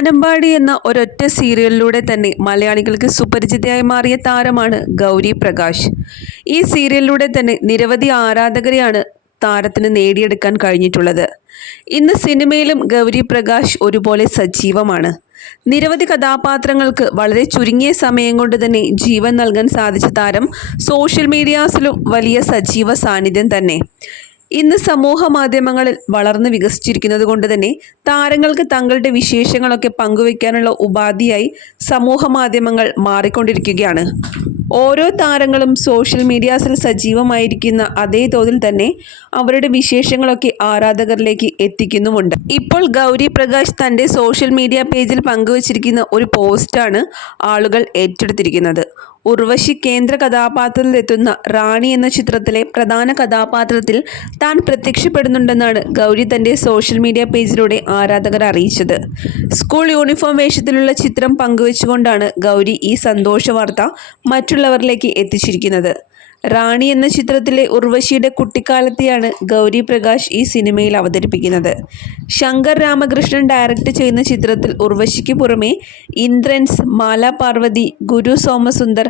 വാനമ്പാടി എന്ന ഒരൊറ്റ സീരിയലിലൂടെ തന്നെ മലയാളികൾക്ക് സുപരിചിതയായി മാറിയ താരമാണ് ഗൗരി പ്രകാശ്. ഈ സീരിയലിലൂടെ തന്നെ നിരവധി ആരാധകരെയാണ് താരത്തിന് നേടിയെടുക്കാൻ കഴിഞ്ഞിട്ടുള്ളത്. ഇന്ന് സിനിമയിലും ഗൗരി പ്രകാശ് ഒരുപോലെ സജീവമാണ്. നിരവധി കഥാപാത്രങ്ങൾക്ക് വളരെ ചുരുങ്ങിയ സമയം കൊണ്ട് തന്നെ ജീവൻ നൽകാൻ സാധിച്ച താരം സോഷ്യൽ മീഡിയാസിലും വലിയ സജീവ സാന്നിധ്യം തന്നെ. ഇന്ന് സമൂഹ മാധ്യമങ്ങളിൽ വളർന്ന് വികസിച്ചിരിക്കുന്നത് കൊണ്ട് തന്നെ താരങ്ങൾക്ക് തങ്ങളുടെ വിശേഷങ്ങളൊക്കെ പങ്കുവയ്ക്കാനുള്ള ഉപാധിയായി സമൂഹ മാധ്യമങ്ങൾ മാറിക്കൊണ്ടിരിക്കുകയാണ്. ഓരോ താരങ്ങളും സോഷ്യൽ മീഡിയാസിൽ സജീവമായിരിക്കുന്ന അതേ തോതിൽ തന്നെ അവരുടെ വിശേഷങ്ങളൊക്കെ ആരാധകരിലേക്ക് എത്തിക്കുന്നുമുണ്ട്. ഇപ്പോൾ ഗൗരി പ്രകാശ് തന്റെ സോഷ്യൽ മീഡിയ പേജിൽ പങ്കുവച്ചിരിക്കുന്ന ഒരു പോസ്റ്റാണ് ആളുകൾ ഏറ്റെടുത്തിരിക്കുന്നത്. ഉർവശി കേന്ദ്ര കഥാപാത്രത്തിലെത്തുന്ന റാണി എന്ന ചിത്രത്തിലെ പ്രധാന കഥാപാത്രത്തിൽ താൻ പ്രത്യക്ഷപ്പെടുന്നുണ്ടെന്നാണ് ഗൗരി തന്റെ സോഷ്യൽ മീഡിയ പേജിലൂടെ ആരാധകർ അറിയിച്ചത്. സ്കൂൾ യൂണിഫോം വേഷത്തിലുള്ള ചിത്രം പങ്കുവച്ചുകൊണ്ടാണ് ഗൗരി ഈ സന്തോഷ വാർത്ത മറ്റുള്ളവരിലേക്ക് എത്തിച്ചിരിക്കുന്നത്. റാണി എന്ന ചിത്രത്തിലെ ഉർവശിയുടെ കുട്ടിക്കാലത്തെയാണ് ഗൗരി പ്രകാശ് ഈ സിനിമയിൽ അവതരിപ്പിക്കുന്നത്. ശങ്കർ രാമകൃഷ്ണൻ ഡയറക്റ്റ് ചെയ്യുന്ന ചിത്രത്തിൽ ഉർവശിക്ക് പുറമെ ഇന്ദ്രൻസ് മാല പാർവതി ഗുരു സോമസുന്ദർ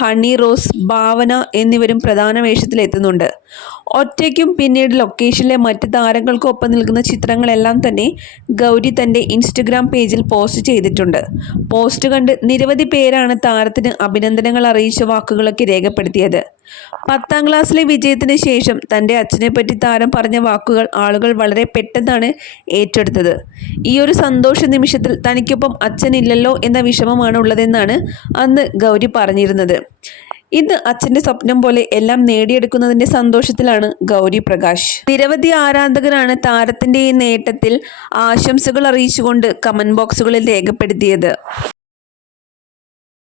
ഹണി റോസ് ഭാവന എന്നിവരും പ്രധാന വേഷത്തിലെത്തുന്നുണ്ട്. ഒറ്റയ്ക്കും പിന്നീട് ലൊക്കേഷനിലെ മറ്റ് താരങ്ങൾക്കൊപ്പം നിൽക്കുന്ന ചിത്രങ്ങളെല്ലാം തന്നെ ഗൗരി തന്റെ ഇൻസ്റ്റഗ്രാം പേജിൽ പോസ്റ്റ് ചെയ്തിട്ടുണ്ട്. പോസ്റ്റ് കണ്ട് നിരവധി പേരാണ് താരത്തിന് അഭിനന്ദനങ്ങൾ അറിയിച്ച വാക്കുകളൊക്കെ രേഖപ്പെടുത്തിയത്. പത്താം ക്ലാസ്സിലെ വിജയത്തിന് ശേഷം തന്റെ അച്ഛനെപ്പറ്റി താരം പറഞ്ഞ വാക്കുകൾ ആളുകൾ വളരെ പെട്ടെന്നാണ് ഏറ്റെടുത്തത്. ഈ ഒരു സന്തോഷ നിമിഷത്തിൽ തനിക്കൊപ്പം അച്ഛനില്ലല്ലോ എന്ന വിഷമമാണ് ഉള്ളതെന്നാണ് അന്ന് ഗൗരി പറഞ്ഞിരുന്നത്. ഇന്ന് അച്ഛന്റെ സ്വപ്നം പോലെ എല്ലാം നേടിയെടുക്കുന്നതിന്റെ സന്തോഷത്തിലാണ് ഗൗരി പ്രകാശ്. നിരവധി ആരാധകരാണ് താരത്തിന്റെ ഈ നേട്ടത്തിൽ ആശംസകൾ അറിയിച്ചുകൊണ്ട് കമന്റ് ബോക്സുകളിൽ രേഖപ്പെടുത്തിയത്.